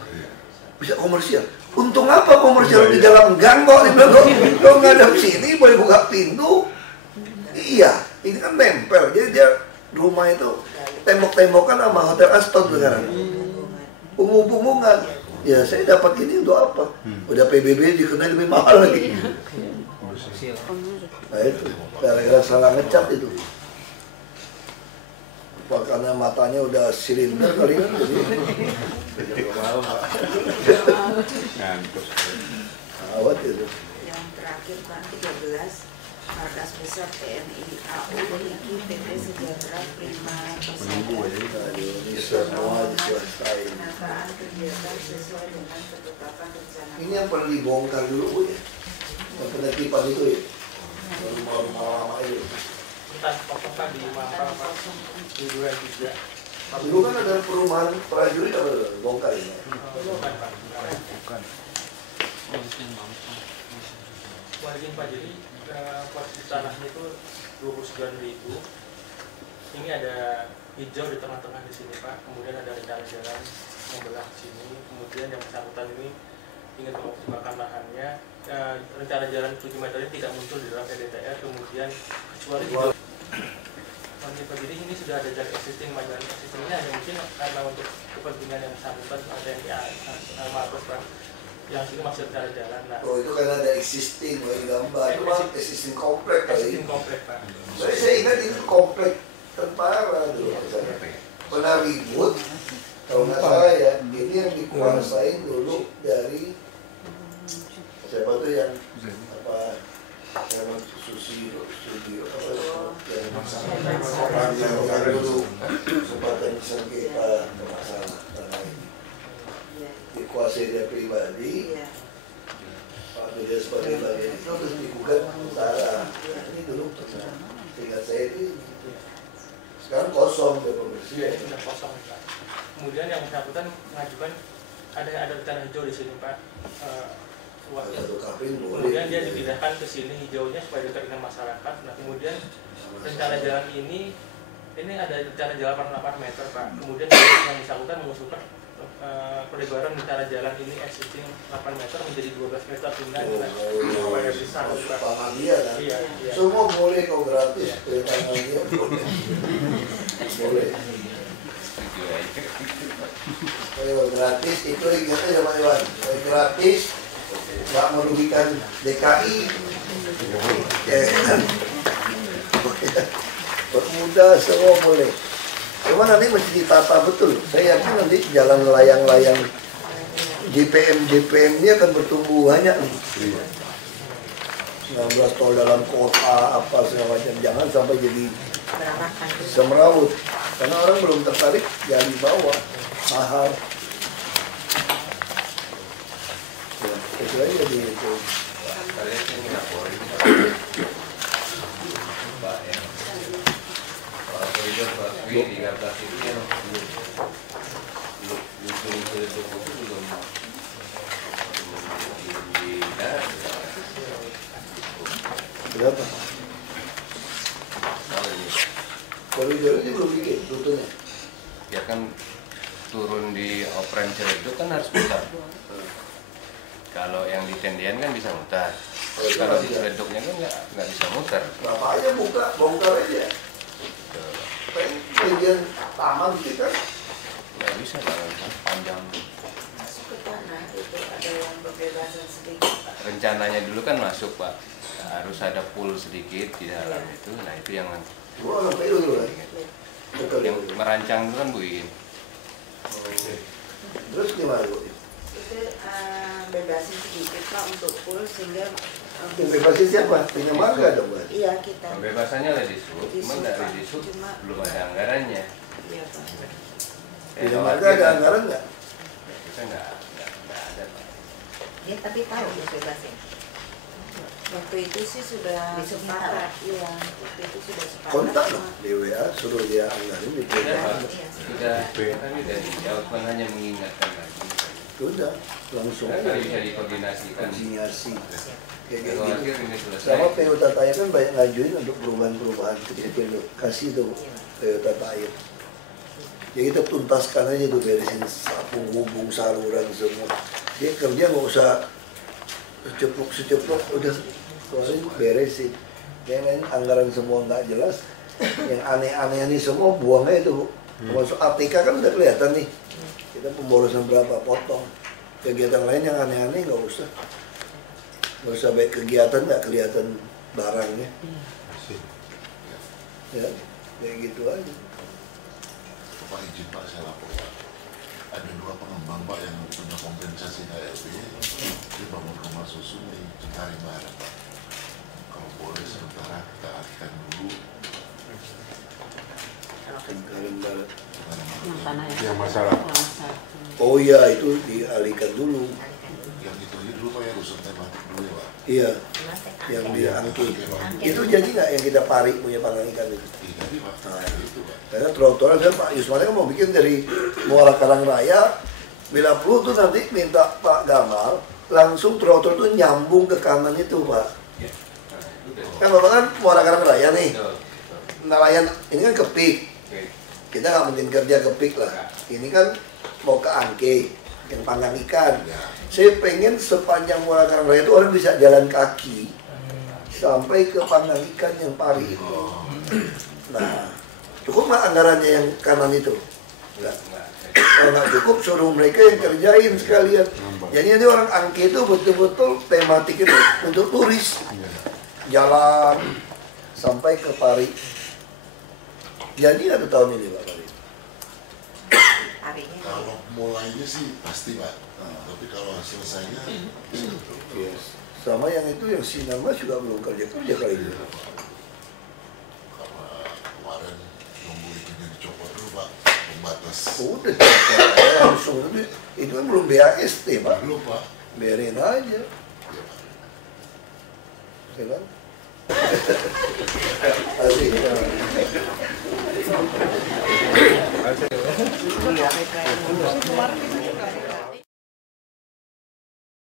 bisa komersial. Untung apa komersial di dalam gang kok dibilang lo ngadap sini boleh buka pintu. Iya ini kan nempel jadi dia rumah itu tembok-tembokan sama Hotel Aston sekarang punggung-punggungan. Ya saya dapat ini untuk apa? Udah PBB dikenai lebih mahal lagi. Nah itu, gara-gara salah ngecat itu. Apa karena matanya udah silinder kali kan? Jadi malam Pak. Awat itu. Yang terakhir Pak 13 Markas Besar TNI AU memiliki PT Sejahtera Prima penataan kegiatan sesuai dengan ketetapan rencana. Ini yang perlu dibongkar dulu ya. Yang penertiban itu ya. Rumah-rumah lama itu. Entah apakah di Mampang Pak, di Duren juga. Dulu kan ada perumahan prajurit apa bongkar ini? Bukan Pak. Bukan. Wajib Pak, jadi posisi tanahnya itu 29.000. Ini ada hijau di tengah-tengah di sini Pak. Kemudian ada rencana jalan membelah sini. Kemudian yang bersangkutan ini ingin mengoptimalkan lahannya. Rencana jalan 7 meter ini tidak muncul di dalam RDTR. Kemudian kecuali hijau. Pak, jadi ini sudah ada jalan existing. Jalan existingnya hanya mungkin karena untuk kepentingan yang bersangkutan ada yang maaf Pak. Yang sini masih rencana jalan. Nah, oh itu karena ada existing, gambar. Itu kan existing komplek kali. Existing komplek Pak. Saya ingat itu komplek tentara dulu. Pernah ribut, kalau nggak salah ya, ini yang dikuasain dulu dari siapa tuh yang apa Herman Susilo apa yang dulu kesempatan sengketa masalah tanah ini dikuasai dia pribadi. Waktu dia sebagai bagian itu terus digugat tentara. Ini dulu seingat saya itu sekarang kosong dia pembersih. Iya, sudah kosong Pak. Kemudian yang bersangkutan mengajukan ada rencana hijau di sini Pak. Kemudian dia dipindahkan ke sini hijaunya supaya dekat dengan masyarakat. Nah kemudian rencana jalan ini ada rencana jalan 8 meter Pak. Kemudian yang bersangkutan mengusulkan pelebaran rencana jalan ini existing 8 meter menjadi 12 meter pindah supaya bisa tangan dia kan? Iya. Semua boleh kau gratis tangan dia boleh. Ayo gratis itu ingatnya sama Iwan. Gratis nggak merugikan DKI. Ya kan? Bermuda semua boleh. Cuma nanti mesti ditata betul. Saya yakin nanti jalan layang-layang JPM ini akan bertumbuh banyak nih. 19 tol dalam kota apa segala macam, jangan sampai jadi semrawut. Karena orang belum tertarik jadi bawah mahal. Ya, kecuali jadi itu. Di atas itu yang belum berapa? Ciledug ini belum bikin rutenya. Ya kan turun di Opren Ciledug kan harus mutar. Kalau yang di tendian kan bisa mutar. Kalau di Ciledugnya kan nggak bisa mutar. Bapak aja buka, bongkar aja. Bagian taman kita nggak bisa kalau panjang. Masuk ke tanah itu ada yang pembebasan sedikit, Pak. Rencananya dulu kan masuk, Pak. Harus ada pool sedikit di dalam itu. Nah itu yang yang merancang itu kan Bu In. Terus gimana Bu? Itu bebasin sedikit Pak untuk pool sehingga Bebasin siapa? Punya marga dong Bu? Iya kita. Pembebasannya lah di sub, cuma dari di sub belum ada anggarannya. Iya Pak. Punya marga ada anggaran nggak? Kita nggak ada, Pak. Ya tapi tahu ya bebasin. Waktu itu sih sudah sepakat, iya. Waktu itu sudah sepakat. Kontak dong di WA, suruh dia anggarin di Sudah, sudah. Kami dari jauh kan hanya mengingatkan lagi. Sudah, langsung aja. Bisa dikoordinasikan. Koordinasi. Kayak Kalau gitu. akhir ini selesai. Sama PU Tata Air kan banyak ngajuin untuk perubahan-perubahan kecil-kecil tuh. Kasih tuh PU Tata Air. Ya kita tuntaskan aja tuh, beresin sapung, hubung, saluran semua. Dia kerja nggak usah seceplok udah keluarin beresin. Yang lain anggaran semua nggak jelas. Yang aneh-aneh ini semua buang aja tuh. Masuk ATK kan udah kelihatan nih. Kita pemborosan berapa potong. Kegiatan lain yang aneh-aneh nggak usah. Nggak usah baik kegiatan nggak kelihatan barangnya. Ya, kayak gitu aja. Pak izin Pak, saya lapor Pak. Ada 2 pengembang Pak yang punya kompensasi KLB, dia bangun rumah susun di Cengkareng Barat Pak. Kalau boleh sementara kita alihkan dulu. Cengkareng Barat. Yang tanah Yang masalah. Oh iya, itu dialihkan dulu. Yang itu aja dulu Pak ya, rusun tematik dulu ya Pak. Iya, yang dia angki. Itu jadi nggak yang kita parik punya panggang ikan itu? Jadi Pak, itu Pak. Karena trotoar kan Pak Yusman kan mau bikin dari Muara Karang Raya, bila perlu tuh nanti minta Pak Gamal langsung trotoar tuh nyambung ke kanan itu Pak. Kan Bapak kan Muara Karang Raya nih, nelayan ini kan kepik, kita nggak mungkin kerja kepik lah. Ini kan mau ke Angke, yang panggang ikan. Saya pengen sepanjang Muara Karang Raya itu orang bisa jalan kaki sampai ke panggang ikan yang pari itu. Nah, cukup nggak anggarannya yang kanan itu? Enggak. Kalau nggak cukup, suruh mereka yang kerjain sekalian. Jadi nanti orang Angke itu betul-betul tematik itu untuk turis. Jalan sampai ke Pari. Jadi ada tahun ini Pak Pari. Kalau mulainya sih pasti Pak, tapi kalau selesainya Yes. Sama yang itu yang Sinama juga belum kerja kali itu. kemarin nunggu itunya dicopot dulu Pak, pembatas. Udah copot langsung itu kan belum BAST Pak. Belum Pak. Biarin aja. Ya kan? Asik.